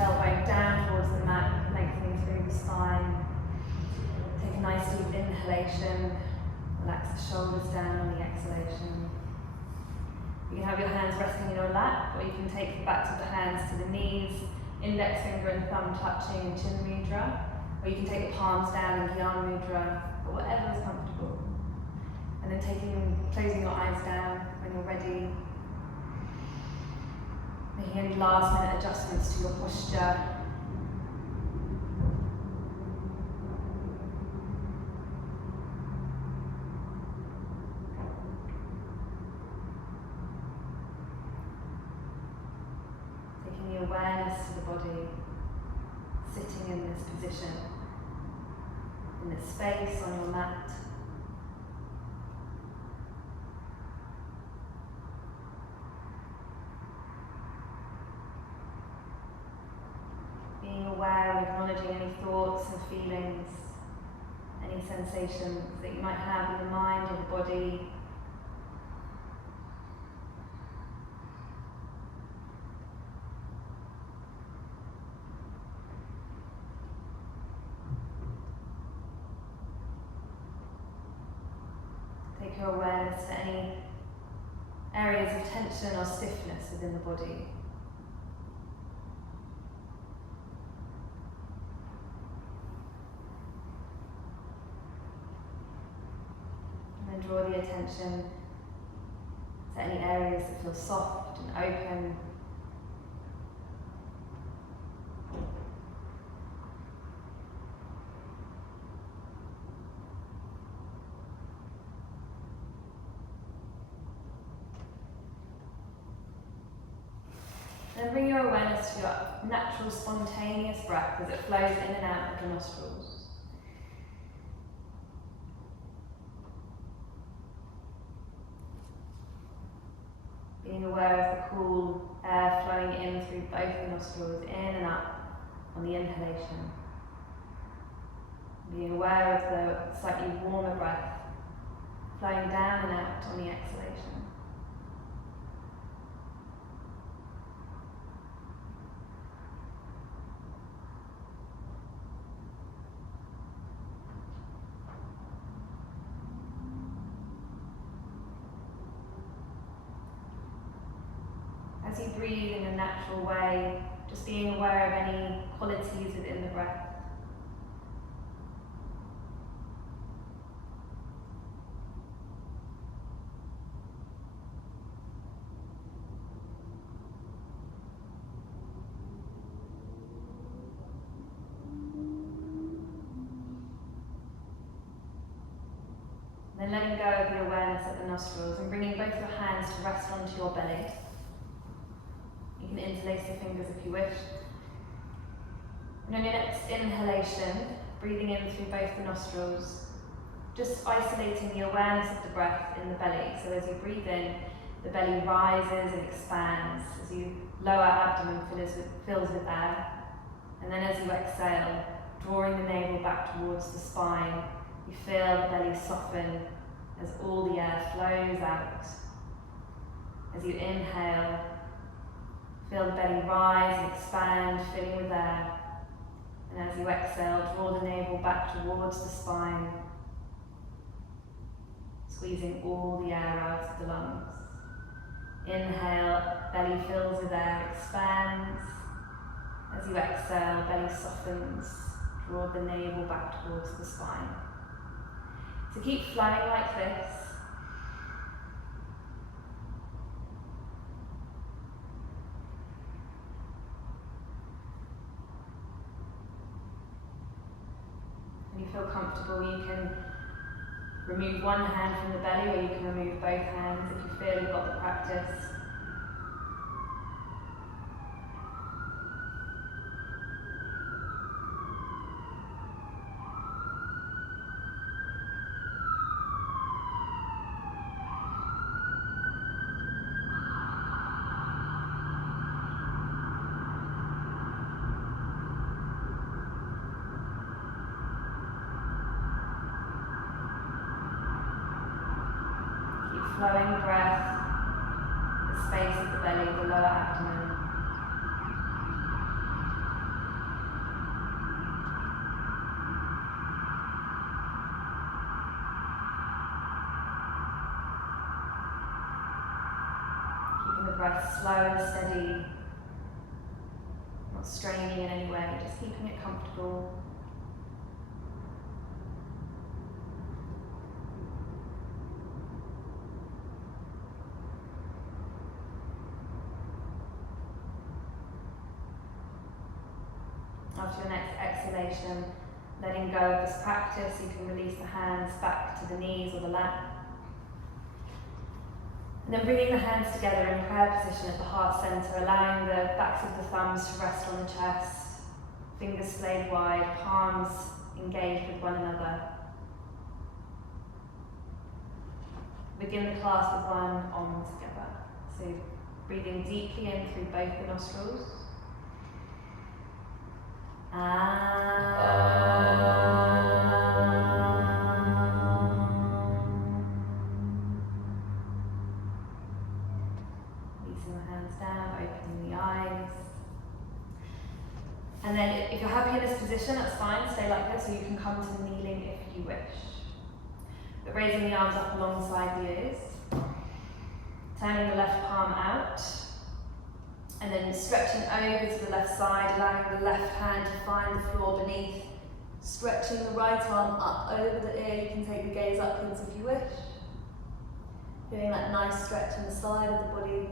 tailbone down towards the mat, lengthening through the spine. Take a nice deep inhalation. Relax the shoulders down on the exhalation. You can have your hands resting in your lap, or you can take the backs of the hands to the knees, index finger and thumb touching in Chin Mudra, or you can take the palms down in Gyan Mudra, or whatever is comfortable. And then closing your eyes down when you're ready. Making any last minute adjustments to your posture. Taking the awareness to the body, sitting in this position, in this space on your mat. Being aware and acknowledging any thoughts and feelings, any sensations that you might have in the mind or the body. Take your awareness to any areas of tension or stiffness within the body. Draw the attention to any areas that feel soft and open. Then bring your awareness to your natural spontaneous breath as it flows in and out of the nostrils. Being aware of the cool air flowing in through both the nostrils, in and up on the inhalation. Being aware of the slightly warmer breath flowing down and out on the exhalation. As you breathe in a natural way, just being aware of any qualities within the breath. Then letting go of the awareness at the nostrils and bringing both your hands to rest onto your belly. You can interlace the fingers if you wish. And on your next inhalation, breathing in through both the nostrils, just isolating the awareness of the breath in the belly. So as you breathe in, the belly rises and expands as you lower abdomen fills with air. And then as you exhale, drawing the navel back towards the spine, you feel the belly soften as all the air flows out. As you inhale, feel the belly rise and expand, filling with air. And as you exhale, draw the navel back towards the spine, squeezing all the air out of the lungs. Inhale, belly fills with air, expands. As you exhale, belly softens, draw the navel back towards the spine. So keep flowing like this. When you feel comfortable, you can remove one hand from the belly, or you can remove both hands if you feel you've got the practice. Flowing breath, the space of the belly, the lower abdomen. breath slow and steady, not straining in any way, just keeping it comfortable. After your next exhalation, letting go of this practice, you can release the hands back to the knees or the lap. And then bringing the hands together in prayer position at the heart center, allowing the backs of the thumbs to rest on the chest, fingers splayed wide, palms engaged with one another. Begin the class with one Om together. So breathing deeply in through both the nostrils. Releasing the hands down, opening the eyes. And then if you're happy in this position, that's fine, stay like this, or you can come to kneeling if you wish. But raising the arms up alongside the ears, turning the left palm out, and then stretching over to the left side, allowing the left hand to find the floor beneath, stretching the right arm up over the ear. You can take the gaze upwards if you wish. Doing that nice stretch in the side of the body.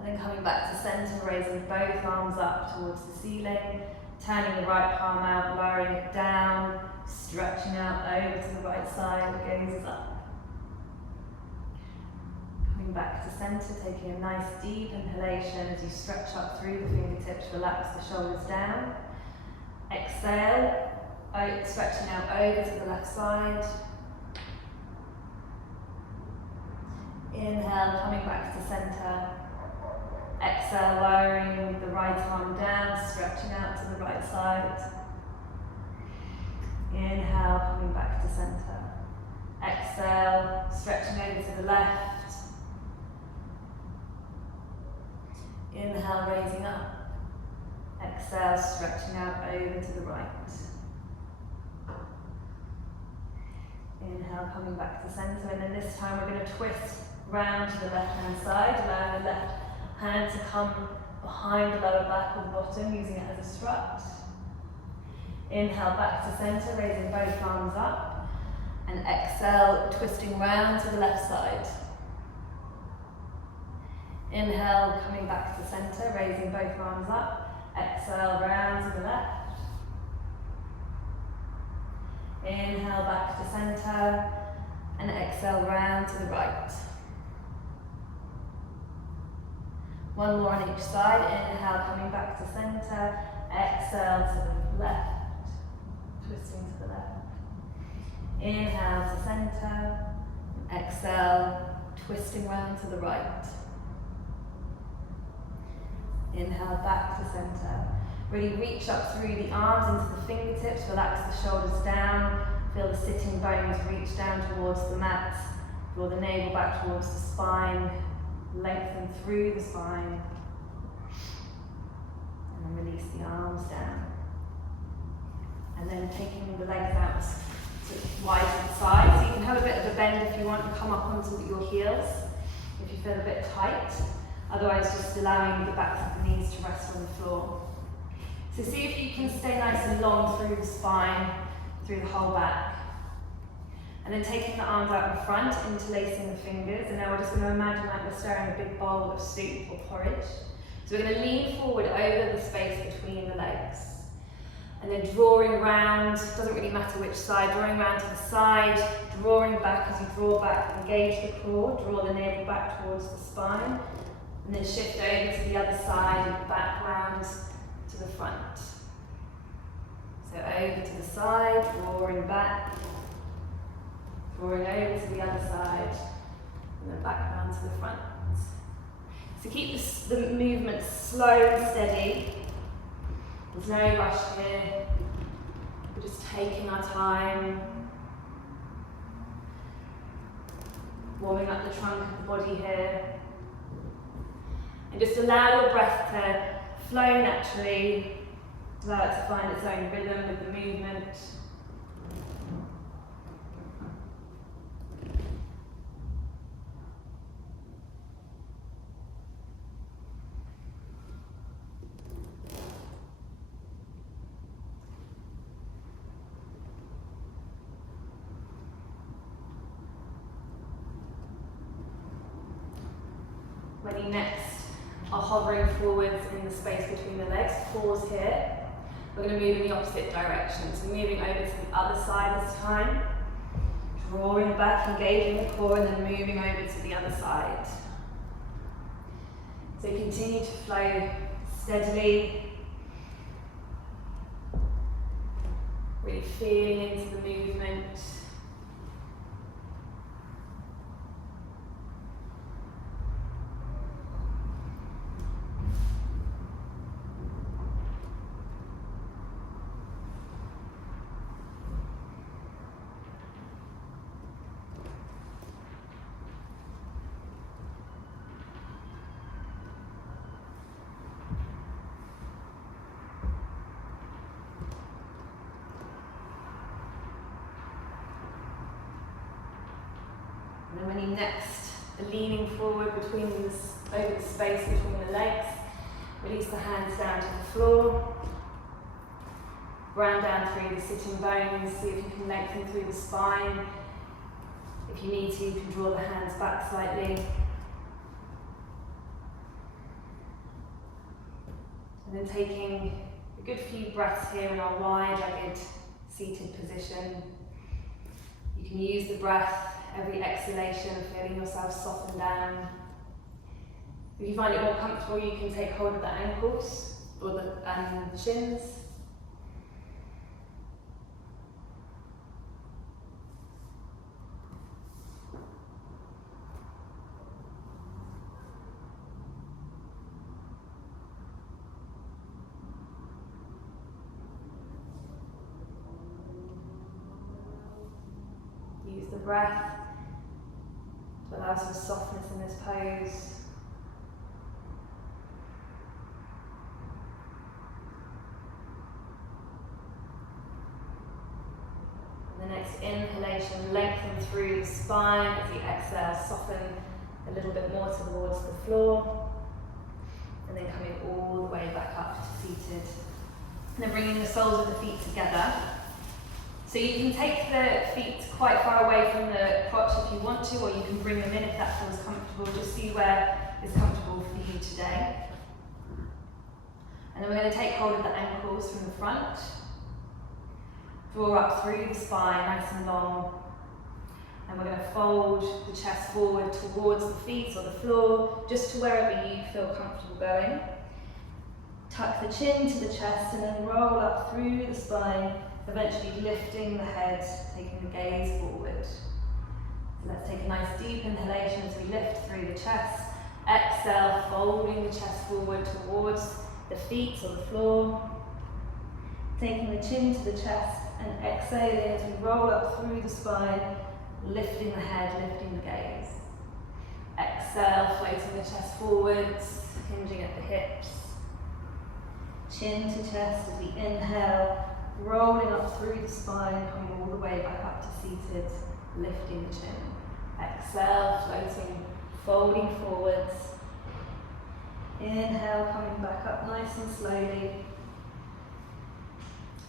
And then coming back to center, raising both arms up towards the ceiling, turning the right palm out, lowering it down, stretching out over to the right side, the gaze is up. Coming back to center, taking a nice deep inhalation as you stretch up through the fingertips, relax the shoulders down. Exhale, stretching out over to the left side. Inhale, coming back to center. Exhale, lowering the right arm down, stretching out to the right side. Inhale, coming back to center. Exhale, stretching over to the left. Inhale, raising up. Exhale, stretching out over to the right. Inhale, coming back to center, and then this time we're going to twist round to the left-hand side, allowing the left hand to come behind the lower back or the bottom, using it as a strut. Inhale, back to center, raising both arms up, and exhale, twisting round to the left side. Inhale, coming back to center, raising both arms up. Exhale, round to the left. Inhale, back to center, and exhale, round to the right. One more on each side. Inhale, coming back to center. Exhale to the left, twisting to the left. Inhale to center. Exhale, twisting round to the right. Inhale, back to center. Really reach up through the arms into the fingertips, relax the shoulders down, feel the sitting bones reach down towards the mat, draw the navel back towards the spine, lengthen through the spine, and then release the arms down. And then taking the legs out to wide to the side, so you can have a bit of a bend if you want and come up onto your heels if you feel a bit tight. Otherwise, just allowing the backs of the knees to rest on the floor. So see if you can stay nice and long through the spine, through the whole back. And then taking the arms out in front, interlacing the fingers, and now we're just going to imagine like we're stirring a big bowl of soup or porridge. So we're going to lean forward over the space between the legs. And then drawing round, doesn't really matter which side, drawing round to the side, drawing back as you draw back, engage the core, draw the navel back towards the spine. And then shift over to the other side and back round to the front. So over to the side, drawing back, drawing over to the other side, and then back round to the front. So keep the movement slow and steady. There's no rush here. We're just taking our time, warming up the trunk of the body here. And just allow your breath to flow naturally, allow it to find its own rhythm with the movement. we next are hovering forwards in the space between the legs, pause here. We're going to move in the opposite direction, so moving over to the other side this time. Drawing back, engaging the core, and then moving over to the other side. So continue to flow steadily. Really feeling into the movement. And then when you next are leaning forward over the space between the legs, release the hands down to the floor. Ground down through the sitting bones, see if you can lengthen through the spine. If you need to, you can draw the hands back slightly. And then taking a good few breaths here in our wide-legged seated position. You can use the breath, every exhalation, feeling yourself soften down. If you find it more comfortable, you can take hold of the ankles or the shins. Use the breath to allow some softness in this pose. And the next inhalation, lengthen through the spine. As you exhale, soften a little bit more towards the floor. And then coming all the way back up to seated. And then bringing the soles of the feet together. So you can take the feet quite far away from the crotch if you want to, or you can bring them in if that feels comfortable. Just see where is comfortable for you today. And then we're going to take hold of the ankles from the front. Draw up through the spine, nice and long. And we're going to fold the chest forward towards the feet or the floor, just to wherever you feel comfortable going. Tuck the chin to the chest and then roll up through the spine, eventually lifting the head, taking the gaze forward. So let's take a nice deep inhalation as we lift through the chest. Exhale, folding the chest forward towards the feet or the floor. Taking the chin to the chest and exhaling as we roll up through the spine, lifting the head, lifting the gaze. Exhale, floating the chest forwards, hinging at the hips. Chin to chest as we inhale, rolling up through the spine, coming all the way back up to seated, lifting the chin. Exhale, floating, folding forwards. Inhale, coming back up nice and slowly.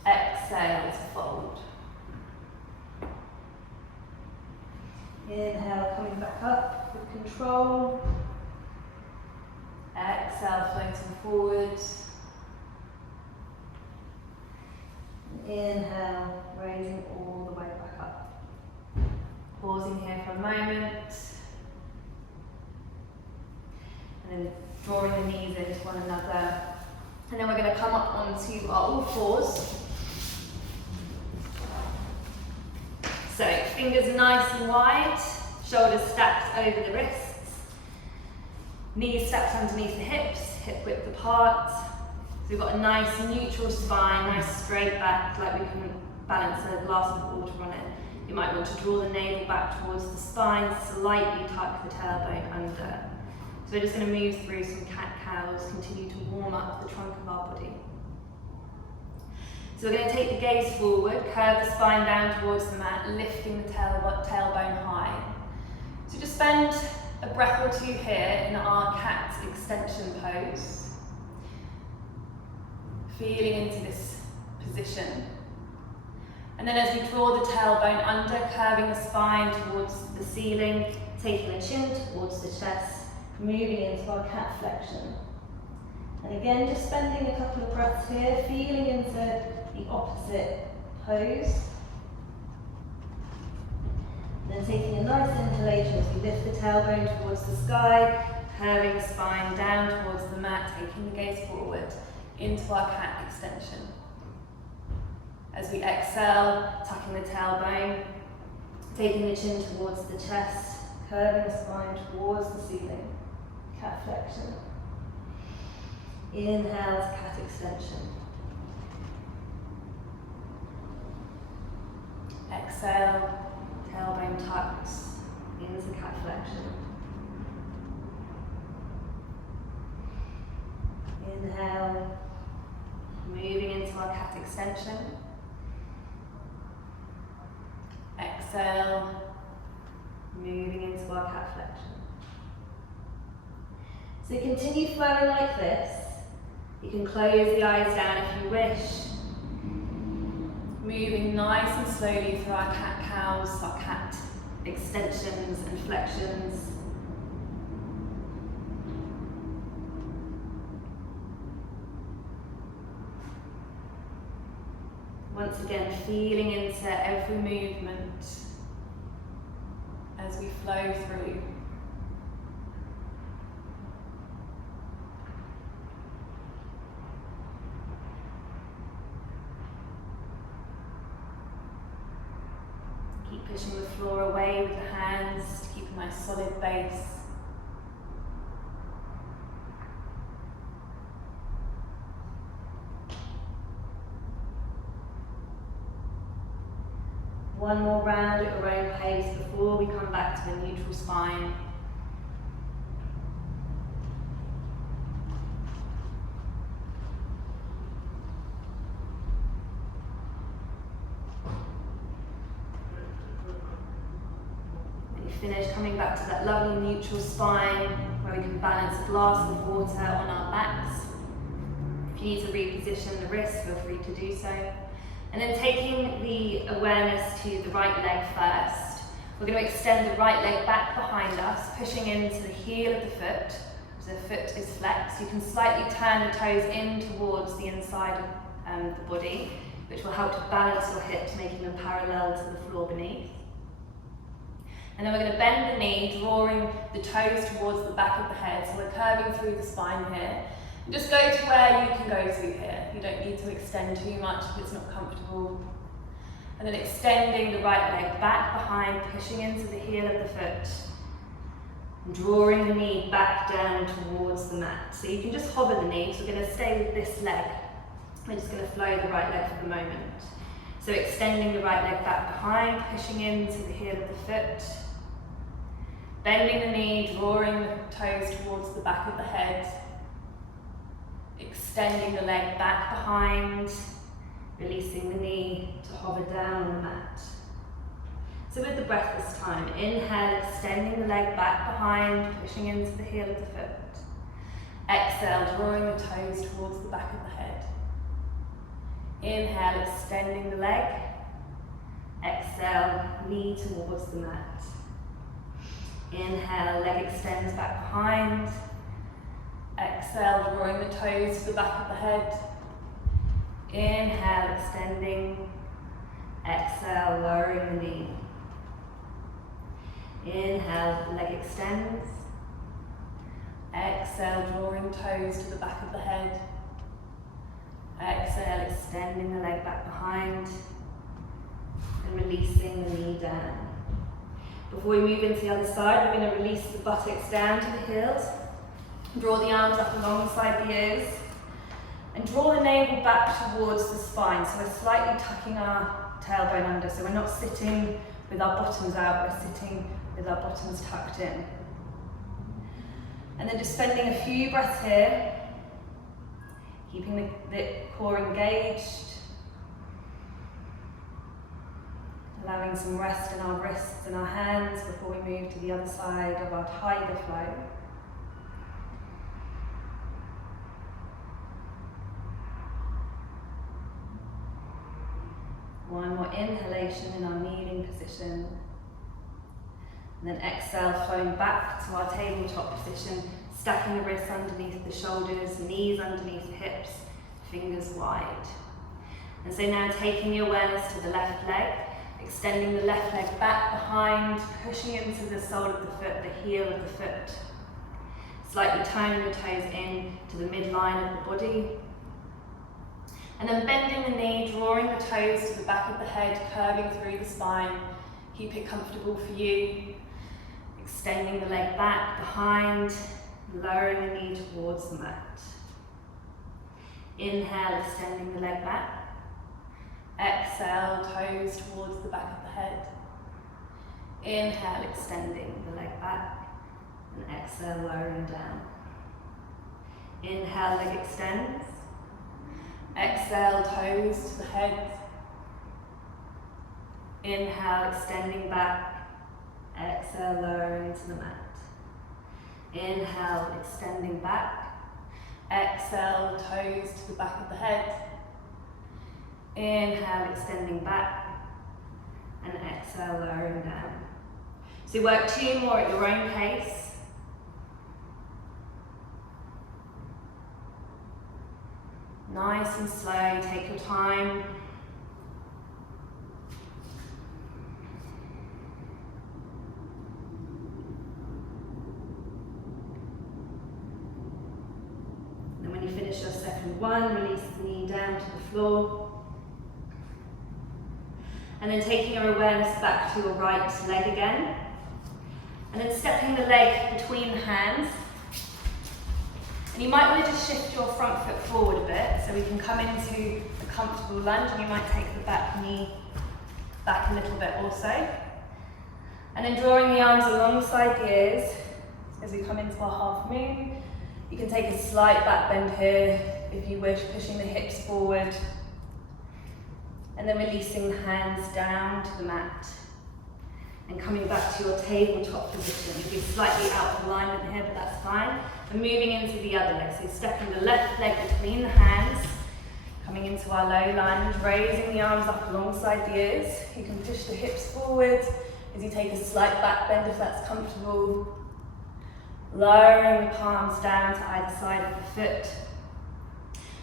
Exhale to fold. Inhale, coming back up with control. Exhale, floating forwards. Inhale, raising all the way back up. Pausing here for a moment. And then drawing the knees into one another. And then we're going to come up onto our all fours. So fingers nice and wide, shoulders stacked over the wrists. Knees stacked underneath the hips, hip width apart. So we've got a nice neutral spine, nice straight back, like we can balance a glass of water on it. You might want to draw the navel back towards the spine, slightly tuck the tailbone under. So we're just going to move through some cat-cows, continue to warm up the trunk of our body. So we're going to take the gaze forward, curve the spine down towards the mat, lifting the tailbone high. So just spend a breath or two here in our cat extension pose. Feeling into this position. And then as we draw the tailbone under, curving the spine towards the ceiling, taking the chin towards the chest, moving into our cat flexion. And again, just spending a couple of breaths here, feeling into the opposite pose. And then taking a nice inhalation as we lift the tailbone towards the sky, curving the spine down towards the mat, taking the gaze forward into our cat extension. As we exhale, tucking the tailbone, taking the chin towards the chest, curving the spine towards the ceiling, cat flexion. Inhale to cat extension. Exhale, tailbone tucks into cat flexion. Inhale, moving into our cat extension. Exhale, moving into our cat flexion. So continue flowing like this. You can close the eyes down if you wish. Moving nice and slowly through our cat cows, our cat extensions and flexions. Once again, feeling into every movement as we flow through. Keep pushing the floor away with the hands to keep a nice solid base. One more round at your own pace before we come back to a neutral spine. When you finish, coming back to that lovely neutral spine where we can balance a glass of water on our backs. If you need to reposition the wrists, feel free to do so. And then taking the awareness to the right leg first. We're going to extend the right leg back behind us, pushing into the heel of the foot. So the foot is flexed. You can slightly turn the toes in towards the inside of the body, which will help to balance your hips, making them parallel to the floor beneath. And then we're going to bend the knee, drawing the toes towards the back of the head. So we're curving through the spine here. Just go to where you can go to here. You don't need to extend too much if it's not comfortable. And then extending the right leg back behind, pushing into the heel of the foot. And drawing the knee back down towards the mat. So you can just hover the knee, so we're going to stay with this leg. We're just going to flow the right leg for the moment. So extending the right leg back behind, pushing into the heel of the foot. Bending the knee, drawing the toes towards the back of the head. Extending the leg back behind, releasing the knee to hover down on the mat. So with the breath this time, inhale, extending the leg back behind, pushing into the heel of the foot. Exhale, drawing the toes towards the back of the head. Inhale, extending the leg. Exhale, knee towards the mat. Inhale, leg extends back behind. Exhale, drawing the toes to the back of the head. Inhale, extending. Exhale, lowering the knee. Inhale, the leg extends. Exhale, drawing toes to the back of the head. Exhale, extending the leg back behind. And releasing the knee down. Before we move into the other side, we're going to release the buttocks down to the heels. Draw the arms up alongside the ears and draw the navel back towards the spine. So we're slightly tucking our tailbone under. So we're not sitting with our bottoms out, we're sitting with our bottoms tucked in. And then just spending a few breaths here, keeping the core engaged, allowing some rest in our wrists and our hands before we move to the other side of our tiger flow. One more inhalation in our kneeling position. And then exhale, flowing back to our tabletop position, stacking the wrists underneath the shoulders, knees underneath the hips, fingers wide. And so now taking your awareness to the left leg, extending the left leg back behind, pushing into the sole of the foot, the heel of the foot. Slightly turning the toes in to the midline of the body. And then bending the knee, drawing the toes to the back of the head, curving through the spine. Keep it comfortable for you. Extending the leg back behind, lowering the knee towards the mat. Inhale, extending the leg back. Exhale, toes towards the back of the head. Inhale, extending the leg back. And exhale, lowering down. Inhale, leg extends. Exhale, toes to the head. Inhale, extending back. Exhale, lowering to the mat. Inhale, extending back. Exhale, toes to the back of the head. Inhale, extending back. And exhale, lowering down. So work 2 more at your own pace. Nice and slow, take your time. And when you finish your second one, release the knee down to the floor. And then taking your awareness back to your right leg again. And then stepping the leg between the hands. And you might want to just shift your front foot forward a bit so we can come into a comfortable lunge, and you might take the back knee back a little bit also. And then drawing the arms alongside the ears as we come into our half moon. You can take a slight back bend here if you wish, pushing the hips forward. And then releasing the hands down to the mat. And coming back to your tabletop position. You'll be slightly out of alignment here, but that's fine. And moving into the other leg. So stepping the left leg between the hands, coming into our low lunge, raising the arms up alongside the ears. You can push the hips forward as you take a slight back bend if that's comfortable. Lowering the palms down to either side of the foot.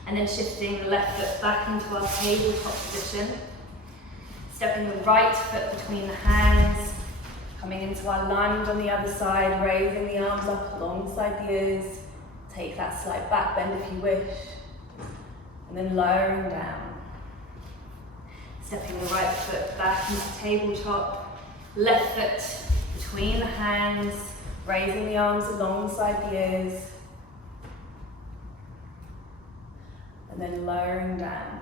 And then shifting the left foot back into our tabletop position. Stepping the right foot between the hands, coming into our lunge on the other side, raising the arms up alongside the ears. Take that slight back bend if you wish. And then lowering down. Stepping the right foot back into tabletop, left foot between the hands, raising the arms alongside the ears. And then lowering down.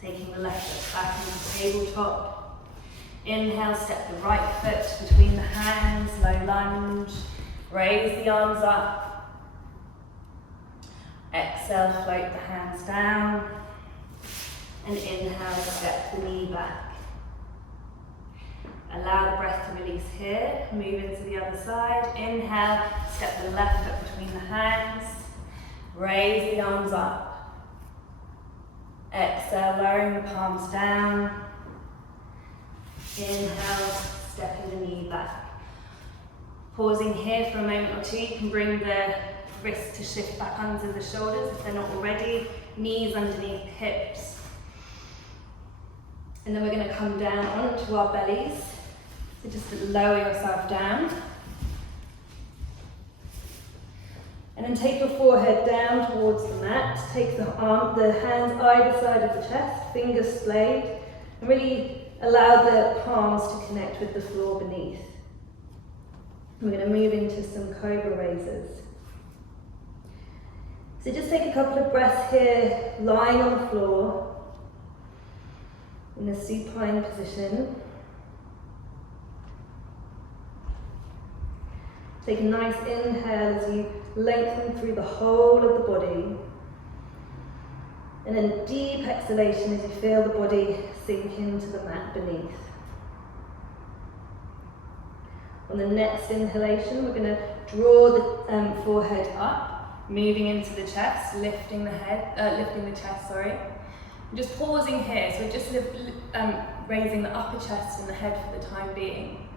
Taking the left foot back into tabletop. Inhale, step the right foot between the hands, low lunge. Raise the arms up. Exhale, float the hands down. And inhale, step the knee back. Allow the breath to release here. Move into the other side. Inhale, step the left foot between the hands. Raise the arms up. Exhale, lowering the palms down. Inhale, stepping the knee back. Pausing here for a moment or two, you can bring the wrists to shift back under the shoulders if they're not already. Knees underneath the hips. And then we're going to come down onto our bellies. So just lower yourself down. And then take your forehead down towards the mat. Take the hands either side of the chest, fingers splayed, and really allow the palms to connect with the floor beneath. We're going to move into some cobra raises. So just take a couple of breaths here, lying on the floor in a supine position. Take a nice inhale as you lengthen through the whole of the body. And then deep exhalation as you feel the body sink into the mat beneath. On the next inhalation, we're going to draw the forehead up, moving into the chest, lifting the chest. And just pausing here, so we're just raising the upper chest and the head for the time being.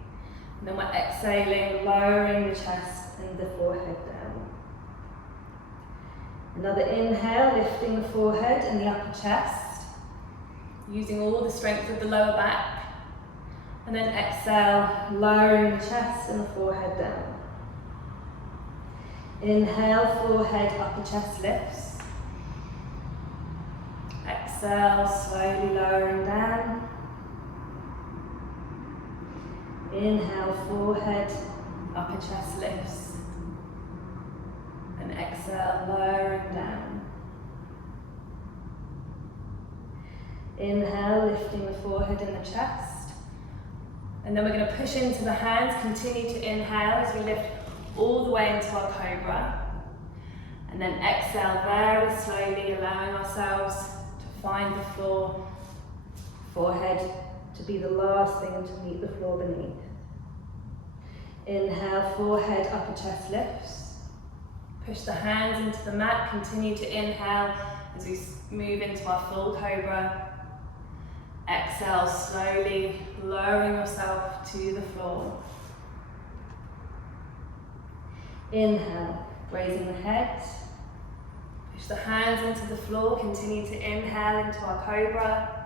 And then we're exhaling, lowering the chest and the forehead down. Another inhale, lifting the forehead and the upper chest, using all the strength of the lower back. And then exhale, lowering the chest and the forehead down. Inhale, forehead, upper chest lifts. Exhale, slowly lowering down. Inhale, forehead, upper chest lifts. And exhale, lowering down. Inhale, lifting the forehead and the chest. And then we're going to push into the hands, continue to inhale as we lift all the way into our cobra. And then exhale very slowly, allowing ourselves to find the floor, forehead to be the last thing to meet the floor beneath. Inhale, forehead, upper chest lifts. Push the hands into the mat, continue to inhale as we move into our full cobra. Exhale, slowly lowering yourself to the floor. Inhale, raising the head. Push the hands into the floor, continue to inhale into our cobra.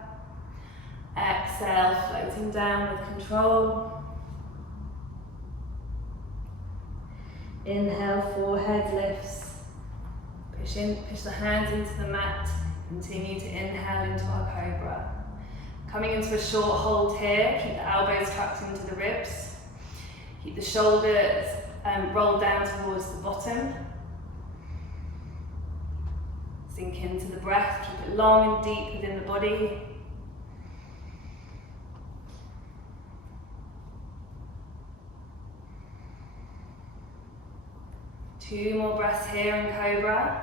Exhale, floating down with control. Inhale, forehead lifts. Push the hands into the mat. Continue to inhale into our cobra. Coming into a short hold here, keep the elbows tucked into the ribs. Keep the shoulders rolled down towards the bottom. Sink into the breath, keep it long and deep within the body. Two more breaths here in cobra.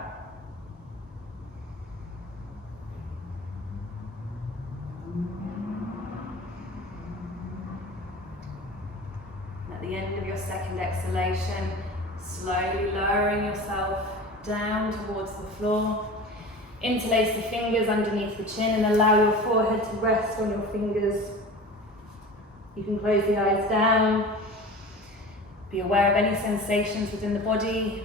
And at the end of your second exhalation, slowly lowering yourself down towards the floor. Interlace the fingers underneath the chin and allow your forehead to rest on your fingers. You can close the eyes down. Be aware of any sensations within the body.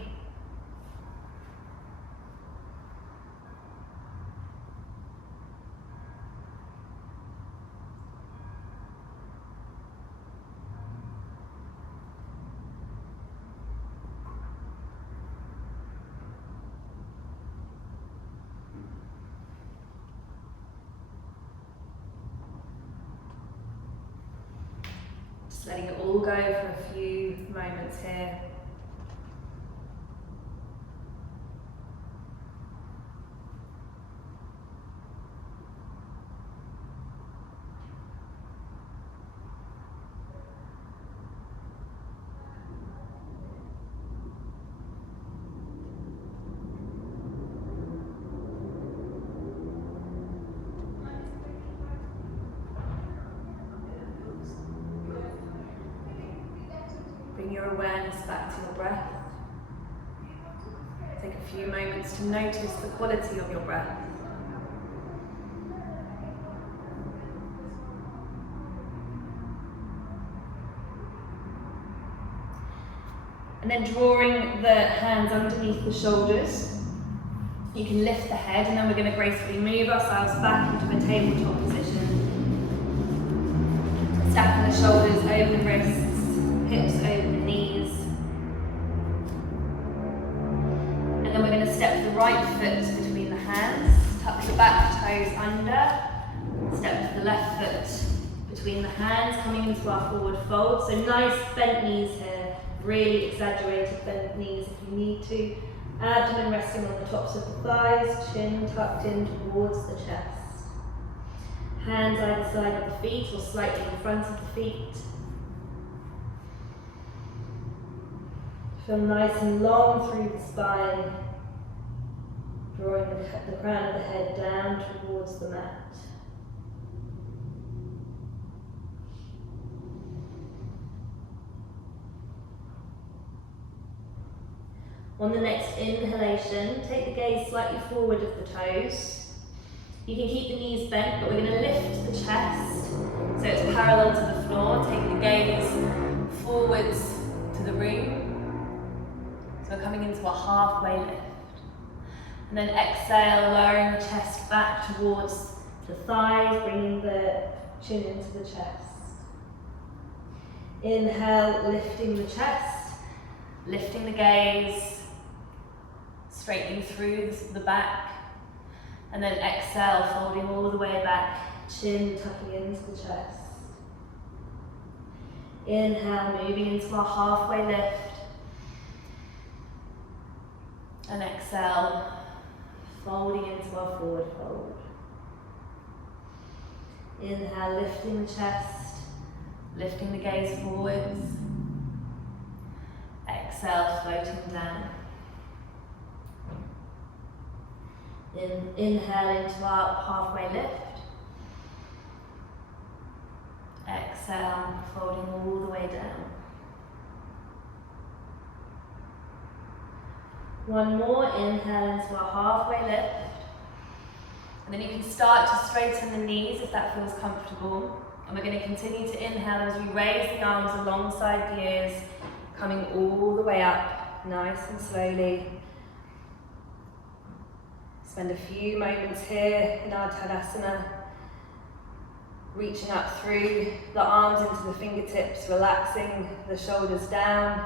Just letting it all go for a few moments here. Bring your awareness back to your breath. Take a few moments to notice the quality of your breath. And then drawing the hands underneath the shoulders, you can lift the head, and then we're going to gracefully move ourselves back into a tabletop position. Stacking the shoulders over the wrists, hips over the knees. And then we're going to step the right foot between the hands, tuck the back toes under, step to the left foot between the hands, coming into our forward fold. So nice bent knees here, really exaggerated bent knees if you need to. Abdomen resting on the tops of the thighs, chin tucked in towards the chest. Hands either side of the feet or slightly in front of the feet. Feel nice and long through the spine, drawing the crown of the head down towards the mat. On the next inhalation, take the gaze slightly forward of the toes. You can keep the knees bent, but we're going to lift the chest so it's parallel to the floor. Take the gaze Come forwards to the room. So we're coming into a halfway lift. And then exhale, lowering the chest back towards the thighs, bringing the chin into the chest. Inhale, lifting the chest, lifting the gaze, straightening through the back. And then exhale, folding all the way back, chin tucking into the chest. Inhale, moving into our halfway lift. And exhale, folding into our forward fold. Inhale, lifting the chest, lifting the gaze forwards. Exhale, floating down. Inhale into our halfway lift. Exhale, folding all the way down. One more, inhale into our halfway lift. And then you can start to straighten the knees if that feels comfortable. And we're going to continue to inhale as we raise the arms alongside the ears, coming all the way up, nice and slowly. Spend a few moments here in our Tadasana, reaching up through the arms into the fingertips, relaxing the shoulders down.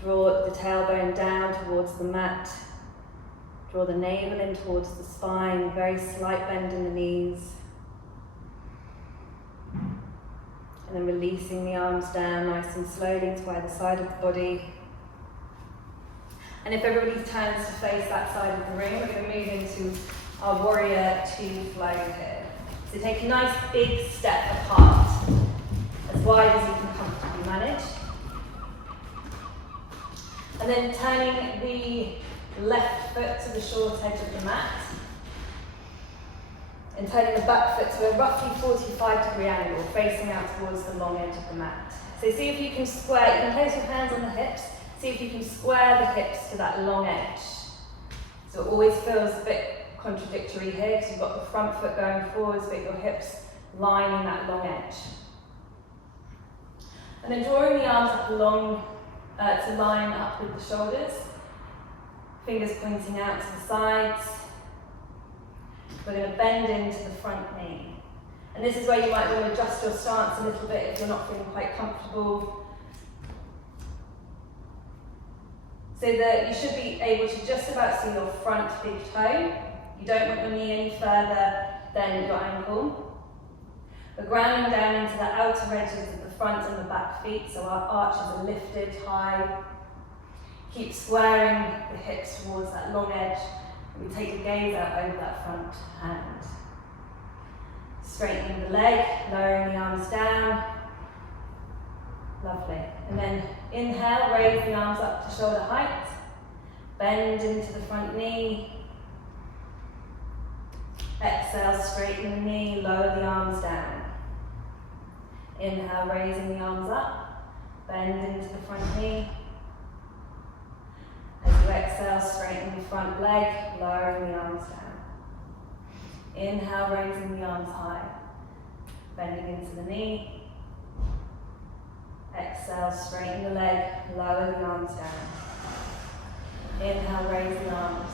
Draw the tailbone down towards the mat. Draw the navel in towards the spine, very slight bend in the knees. And then releasing the arms down nice and slowly to either side of the body. And if everybody turns to face that side of the room, we're going to move into our warrior two flow here. So take a nice big step apart, as wide as you can comfortably manage. And then turning the left foot to the short edge of the mat. And turning the back foot to a roughly 45-degree angle, facing out towards the long edge of the mat. So see if you can square, you can place your hands on the hips, see if you can square the hips to that long edge. So it always feels a bit contradictory here, because you've got the front foot going forwards, but your hips lining that long edge. And then drawing the arms up along to line up with the shoulders, fingers pointing out to the sides. We're going to bend into the front knee. And this is where you might want to adjust your stance a little bit if you're not feeling quite comfortable. So that you should be able to just about see your front big toe. You don't want your knee any further than your ankle. We're grounding down into the outer edges of the front and the back feet, so our arches are lifted high. Keep squaring the hips towards that long edge. We take the gaze out over that front hand. Straightening the leg, lowering the arms down. Lovely. And then inhale, raise the arms up to shoulder height. Bend into the front knee. Exhale, straighten the knee, lower the arms down. Inhale, raising the arms up. Bend into the front knee. As you exhale, straighten the front leg, lowering the arms down. Inhale, raising the arms high. Bending into the knee. Exhale, straighten the leg, lower the arms down. Inhale, raise the arms.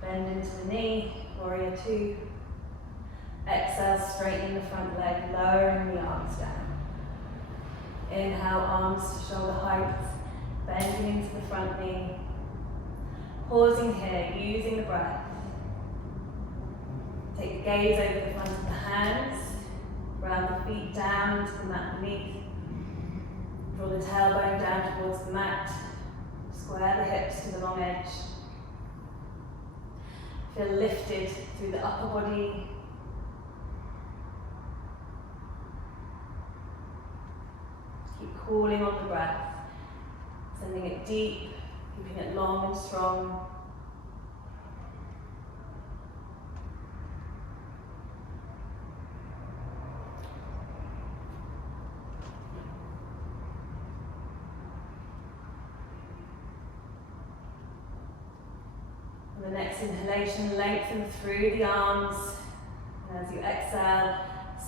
Bend into the knee, warrior two. Exhale, straighten the front leg, lowering the arms down. Inhale, arms to shoulder height, bending into the front knee. Pausing here, using the breath. Take the gaze over the front of the hands, round the feet down into the mat beneath. Draw the tailbone down towards the mat. Square the hips to the long edge. Feel lifted through the upper body. Keep calling on the breath, sending it deep, keeping it long and strong. On the next inhalation, lengthen through the arms. And as you exhale,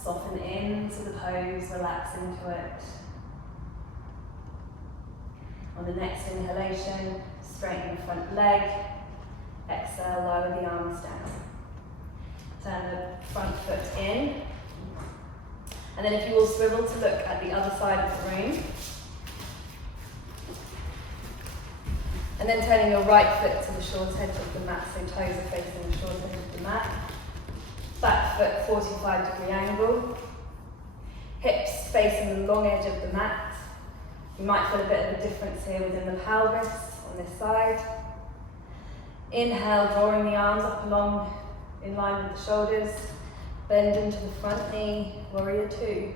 Soften into the pose, relax into it. On the next inhalation, straighten the front leg. Exhale, lower the arms down. Turn the front foot in. And then if you will swivel to look at the other side of the room. And then turning your right foot to the short edge of the mat, so toes are facing the short edge of the mat. Back foot 45-degree angle. Hips facing the long edge of the mat. You might feel a bit of a difference here within the pelvis on this side. Inhale, drawing the arms up along in line with the shoulders. Bend into the front knee, warrior two.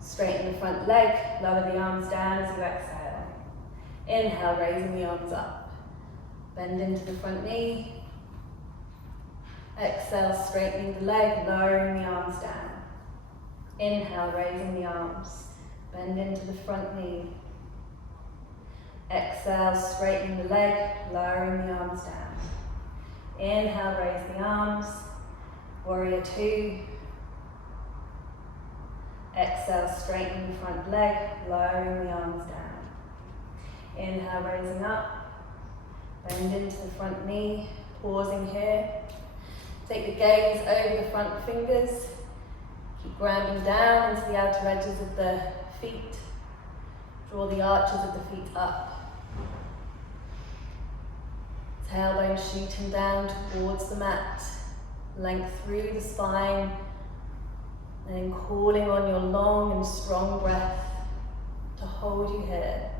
Straighten the front leg, lower the arms down as you exhale. Inhale, raising the arms up. Bend into the front knee. Exhale, straightening the leg, lowering the arms down. Inhale, raising the arms. Bend into the front knee. Exhale, straightening the leg, lowering the arms down. Inhale, raise the arms. Warrior two. Exhale, straightening the front leg, lowering the arms down. Inhale, raising up. Bend into the front knee, pausing here. Take the gaze over the front fingers. Keep grounding down into the outer edges of the feet. Draw the arches of the feet up. Tailbone shooting down towards the mat. Length through the spine. And then calling on your long and strong breath to hold you here.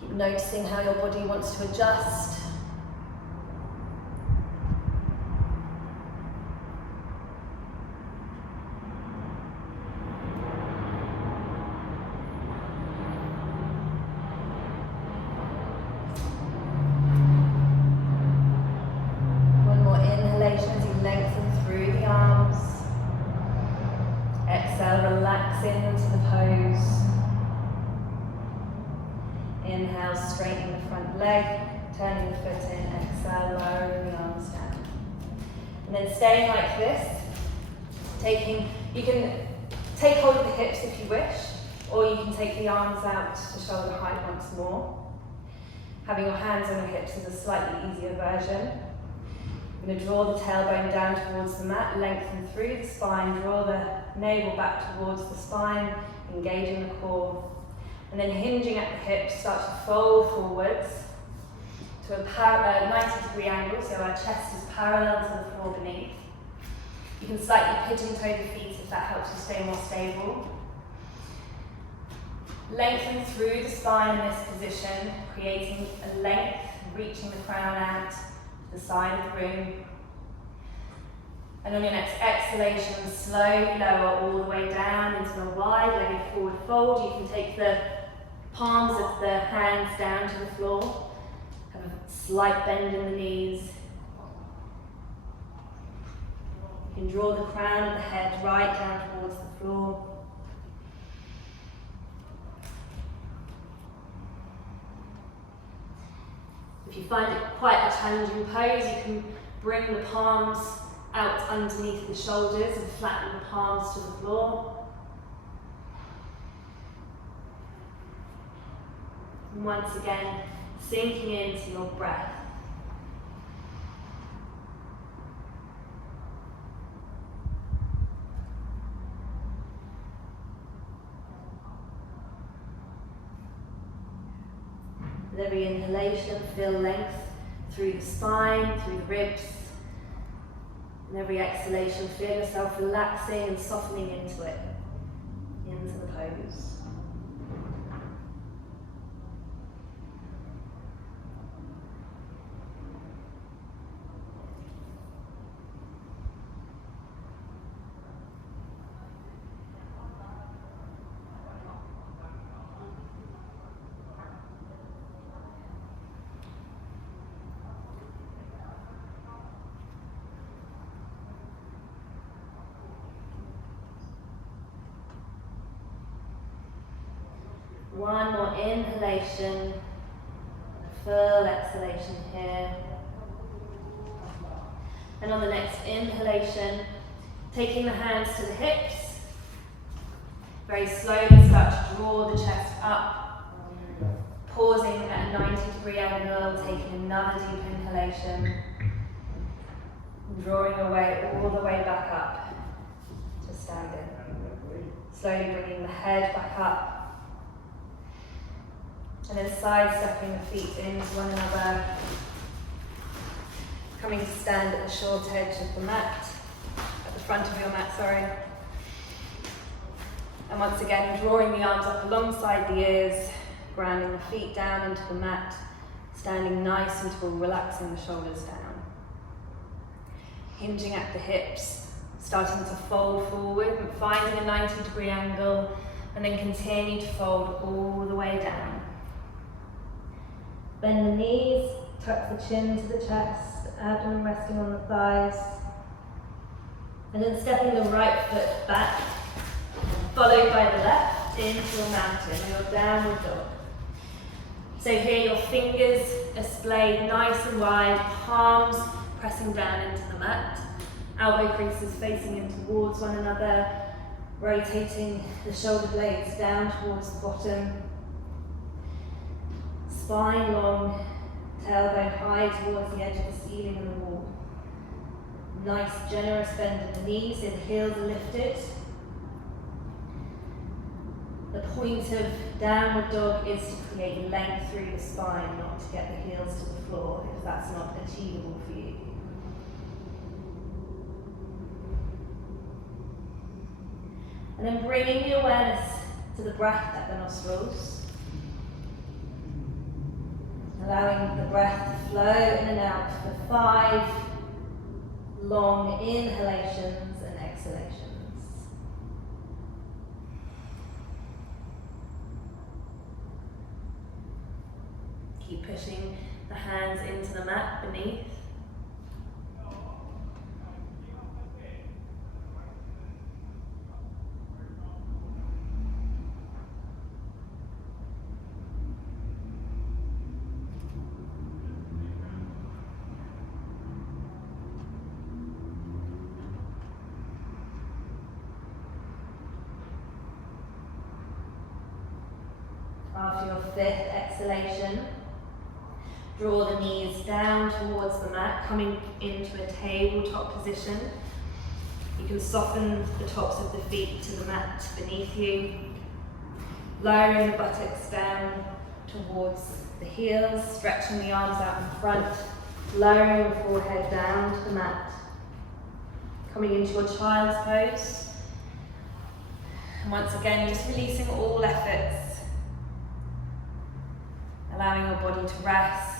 Keep noticing how your body wants to adjust. One more inhalation as you lengthen through the arms. Exhale, relax into the pose. Inhale, straightening the front leg, turning the foot in, exhale, lowering the arms down. And then staying like this, you can take hold of the hips if you wish, or you can take the arms out to shoulder height once more. Having your hands on your hips is a slightly easier version. I'm going to draw the tailbone down towards the mat, lengthen through the spine, draw the navel back towards the spine, engaging the core. And then hinging at the hips, start to fold forwards to a 90-degree angle, so our chest is parallel to the floor beneath. You can slightly pigeon toe the feet if that helps you stay more stable. Lengthen through the spine in this position, creating a length, reaching the crown out to the side of the room. And on your next exhalation, slowly lower all the way down into a wide-legged forward fold. You can take the palms of the hands down to the floor. Have a slight bend in the knees. You can draw the crown of the head right down towards the floor. If you find it quite a challenging pose, you can bring the palms out underneath the shoulders and flatten the palms to the floor. And once again, sinking into your breath. With every inhalation, feel length through the spine, through the ribs. And every exhalation, feel yourself relaxing and softening into it, into the pose. One more inhalation. full exhalation here. And on the next inhalation, taking the hands to the hips, very slowly start to draw the chest up, pausing at a 90-degree angle, taking another deep inhalation, drawing away all the way back up to standing. Slowly bringing the head back up, and then side-stepping the feet into one another, coming to stand at the short edge of the mat, at the front of your mat, sorry. And once again, drawing the arms up alongside the ears, grounding the feet down into the mat, standing nice and tall, relaxing the shoulders down. Hinging at the hips, starting to fold forward, finding a 90-degree angle, and then continue to fold all the way down. Bend the knees, tuck the chin to the chest, abdomen resting on the thighs, and then stepping the right foot back, followed by the left into a mountain, your downward dog. So here your fingers are splayed nice and wide, palms pressing down into the mat, elbow creases facing in towards one another, rotating the shoulder blades down towards the bottom, spine long, tailbone high towards the edge of the ceiling and the wall. Nice generous bend in the knees, so the heels are lifted. The point of downward dog is to create length through the spine, not to get the heels to the floor if that's not achievable for you. And then bringing the awareness to the breath at the nostrils, allowing the breath to flow in and out for 5 long inhalations and exhalations. Keep pushing the hands into the mat beneath. After your 5th exhalation, draw the knees down towards the mat, coming into a tabletop position. You can soften the tops of the feet to the mat beneath you, lowering the buttocks down towards the heels, stretching the arms out in front, lowering the forehead down to the mat, coming into your child's pose. And once again, just releasing all efforts, allowing your body to rest.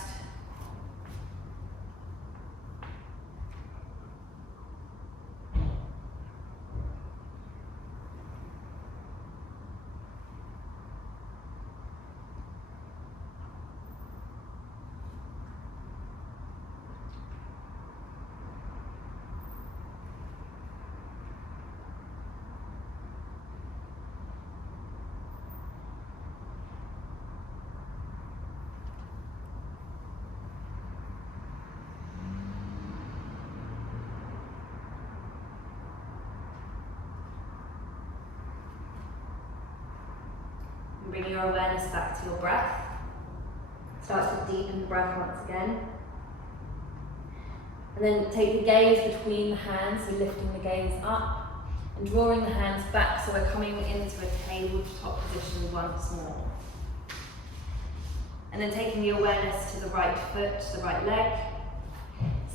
Bring your awareness back to your breath. Start to deepen the breath once again. And then take the gaze between the hands, so lifting the gaze up and drawing the hands back, so we're coming into a tabletop position once more. And then taking the awareness to the right foot, the right leg,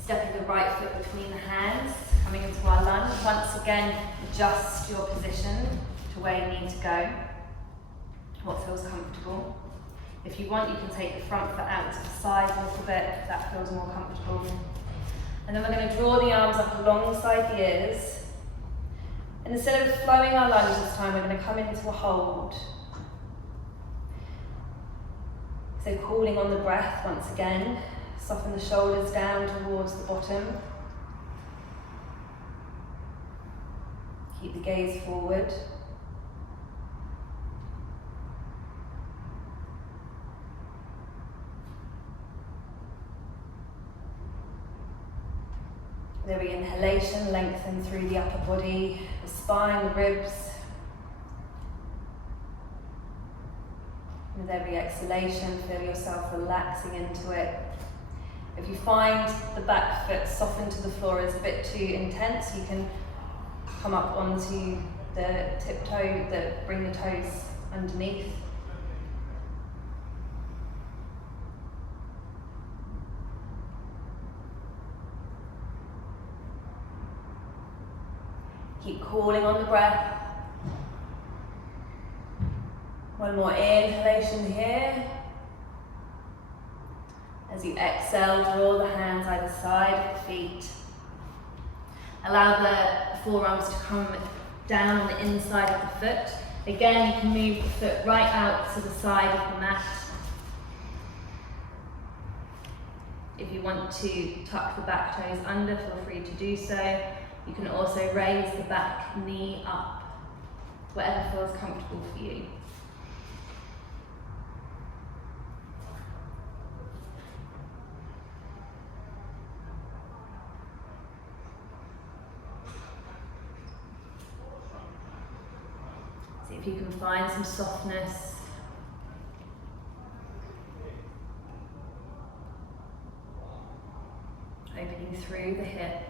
stepping the right foot between the hands, coming into our lunge. Once again, adjust your position to where you need to go. What feels comfortable. If you want, you can take the front foot out to the side a little bit if that feels more comfortable. And then we're going to draw the arms up alongside the ears. And instead of flowing our lunge this time, we're going to come into a hold. So calling on the breath once again, soften the shoulders down towards the bottom. Keep the gaze forward. With every inhalation, lengthen through the upper body, the spine, the ribs. With every exhalation, feel yourself relaxing into it. If you find the back foot softened to the floor is a bit too intense, you can come up onto the tiptoe, bring the toes underneath. Keep calling on the breath. One more inhalation here. As you exhale, draw the hands either side of the feet. Allow the forearms to come down on the inside of the foot. Again, you can move the foot right out to the side of the mat. If you want to tuck the back toes under, feel free to do so. You can also raise the back knee up, whatever feels comfortable for you. See if you can find some softness. Opening through the hip.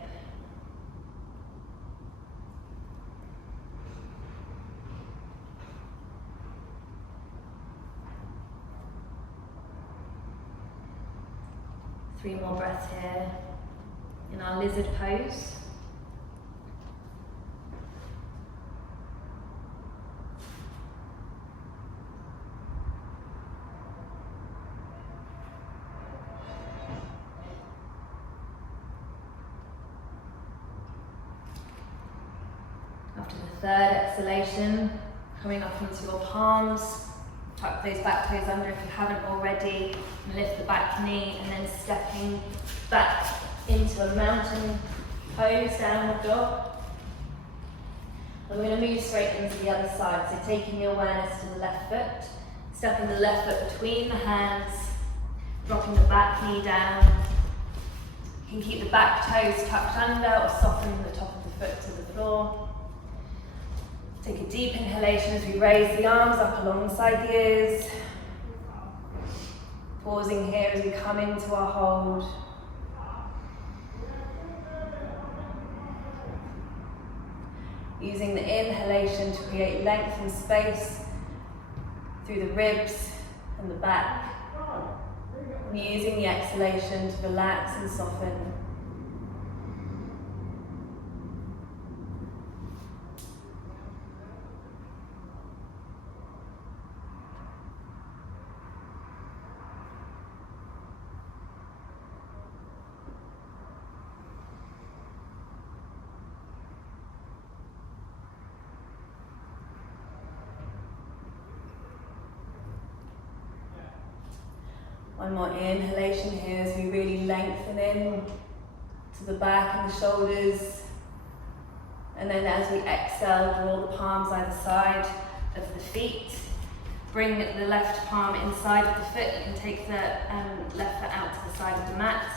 Three more breaths here in our lizard pose. After the third exhalation, coming up onto your palms, tuck those back toes under if you haven't already, and lift the back knee, and then stepping back into a mountain pose, downward dog. And we're going to move straight into the other side, so taking your awareness to the left foot, stepping the left foot between the hands, dropping the back knee down. You can keep the back toes tucked under or soften the top of the foot to the floor. Take a deep inhalation as we raise the arms up alongside the ears. Pausing here as we come into our hold. Using the inhalation to create length and space through the ribs and the back. And using the exhalation to relax and soften. One more inhalation here as we really lengthen in to the back and the shoulders. And then as we exhale, draw the palms either side of the feet. Bring the left palm inside of the foot. You can take the left foot out to the side of the mat.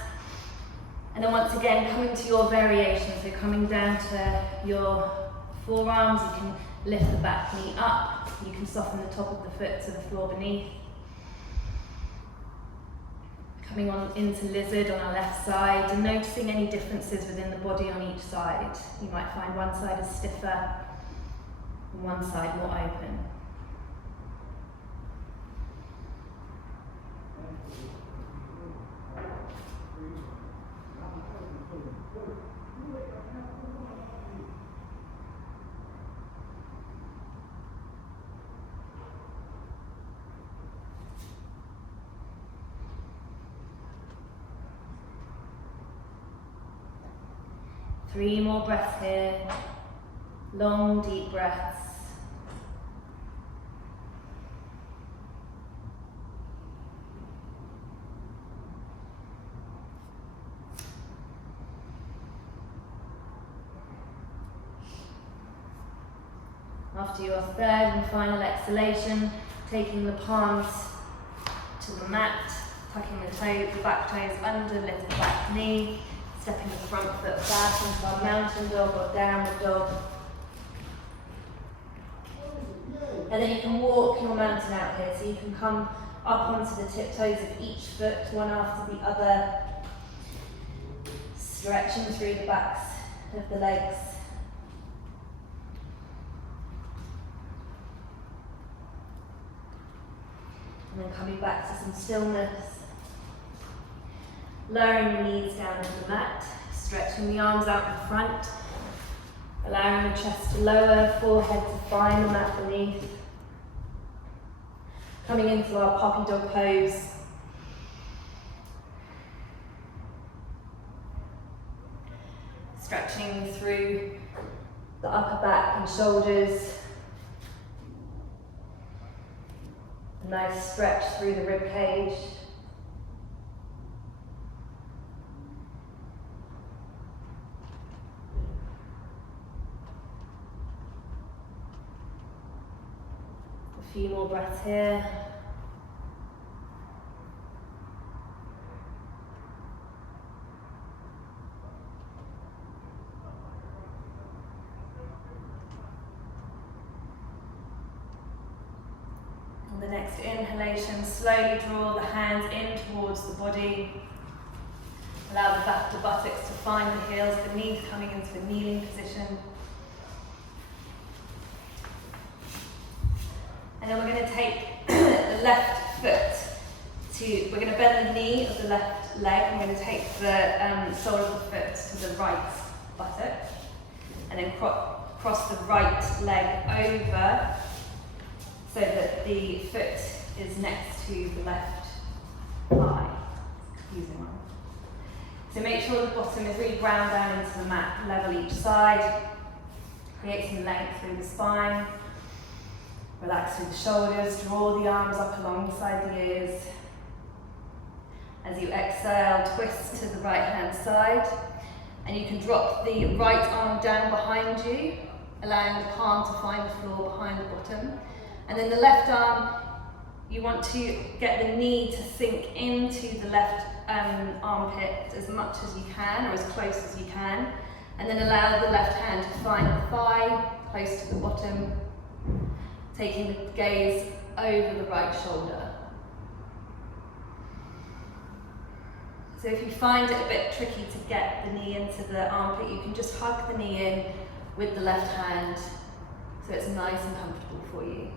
And then once again, coming to your variation. So coming down to your forearms, you can lift the back knee up. You can soften the top of the foot to the floor beneath. Coming on into lizard on our left side and noticing any differences within the body on each side. You might find one side is stiffer and one side more open. Three more breaths here, long deep breaths. After your third and final exhalation, taking the palms to the mat, tucking the back toes under, lift the back knee. Stepping the front foot back into our mountain dog or downward dog. And then you can walk your mountain out here, so you can come up onto the tiptoes of each foot, one after the other, stretching through the backs of the legs. And then coming back to some stillness. Lowering the knees down to the mat, stretching the arms out in front, allowing the chest to lower, forehead to find the mat beneath. Coming into our puppy dog pose. Stretching through the upper back and shoulders. A nice stretch through the rib cage. A few more breaths here. On the next inhalation, slowly draw the hands in towards the body. Allow the buttocks to find the heels, the knees coming into a kneeling position. And then we're going to take the left foot we're going to bend the knee of the left leg. I'm going to take the sole of the foot to the right buttock. And then cross the right leg over so that the foot is next to the left thigh. So make sure the bottom is really ground down into the mat, level each side. Create some length through the spine. Relax through the shoulders, draw the arms up alongside the ears. As you exhale, twist to the right hand side. And you can drop the right arm down behind you, allowing the palm to find the floor behind the bottom. And then the left arm, you want to get the knee to sink into the left armpit as much as you can, or as close as you can. And then allow the left hand to find the thigh, close to the bottom. Taking the gaze over the right shoulder. So if you find it a bit tricky to get the knee into the armpit, you can just hug the knee in with the left hand so it's nice and comfortable for you.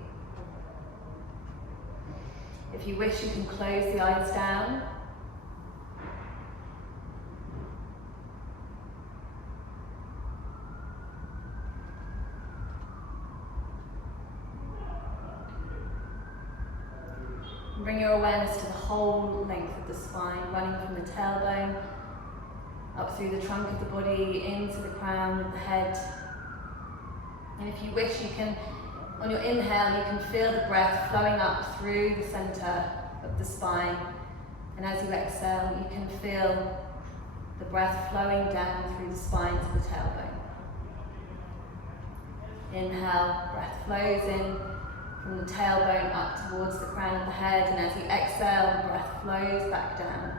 If you wish, you can close the eyes down. Bring your awareness to the whole length of the spine, running from the tailbone, up through the trunk of the body, into the crown of the head. And if you wish, you can, on your inhale, you can feel the breath flowing up through the center of the spine. And as you exhale, you can feel the breath flowing down through the spine to the tailbone. Inhale, breath flows in from the tailbone up towards the crown of the head, and as you exhale, the breath flows back down.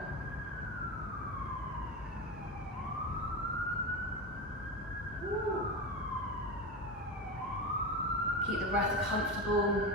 Keep the breath comfortable.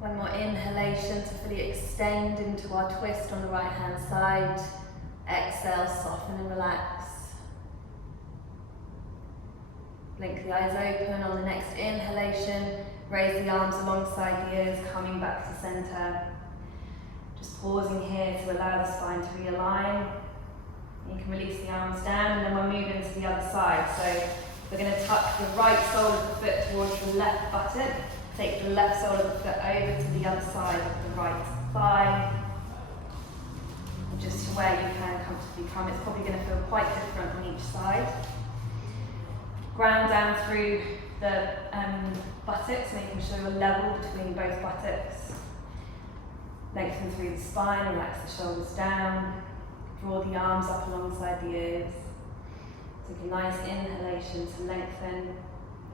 One more inhalation to fully extend into our twist on the right hand side. Exhale, soften and relax. Blink the eyes open. On the next inhalation, raise the arms alongside the ears, coming back to center. Just pausing here to allow the spine to realign. You can release the arms down, and then we'll move into the other side. So we're going to tuck the right sole of the foot towards the left buttock. Take the left sole of the foot over to the other side of the right thigh. Just to where you can comfortably come. It's probably going to feel quite different on each side. Ground down through the buttocks, making sure you're level between both buttocks. Lengthen through the spine, relax the shoulders down. Draw the arms up alongside the ears. Take a nice inhalation to lengthen.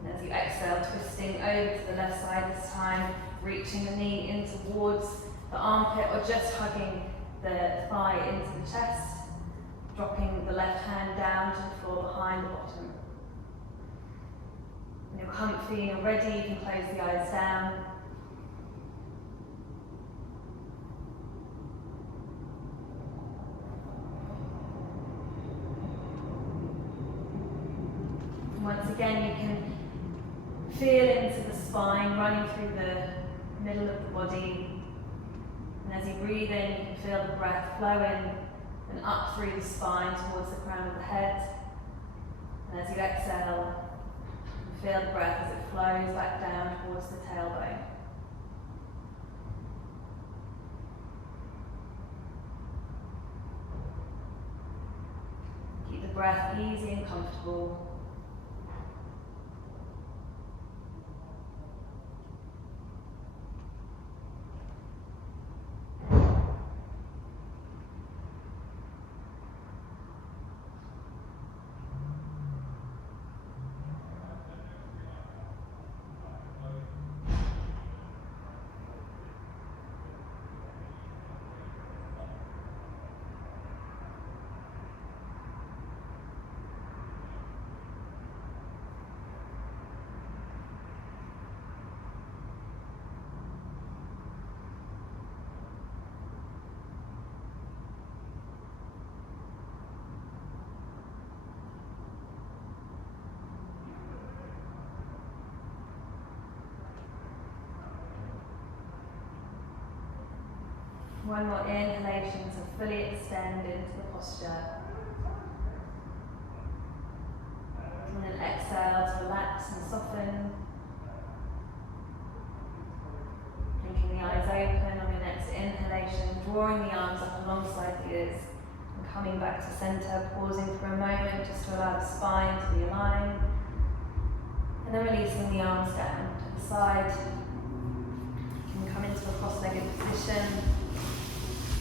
And as you exhale, twisting over to the left side this time, reaching the knee in towards the armpit or just hugging the thigh into the chest. Dropping the left hand down to the floor behind the bottom. When you're comfy and ready, you can close the eyes down. And once again, you can feel into the spine, running through the middle of the body. And as you breathe in, you can feel the breath flow in and up through the spine towards the crown of the head. And as you exhale, you feel the breath as it flows back down towards the tailbone. Keep the breath easy and comfortable. One more inhalation to fully extend into the posture. And then exhale to relax and soften. Blinking the eyes open on your next inhalation, drawing the arms up alongside the ears and coming back to center, pausing for a moment just to allow the spine to be aligned. And then releasing the arms down to the side. You can come into a cross-legged position.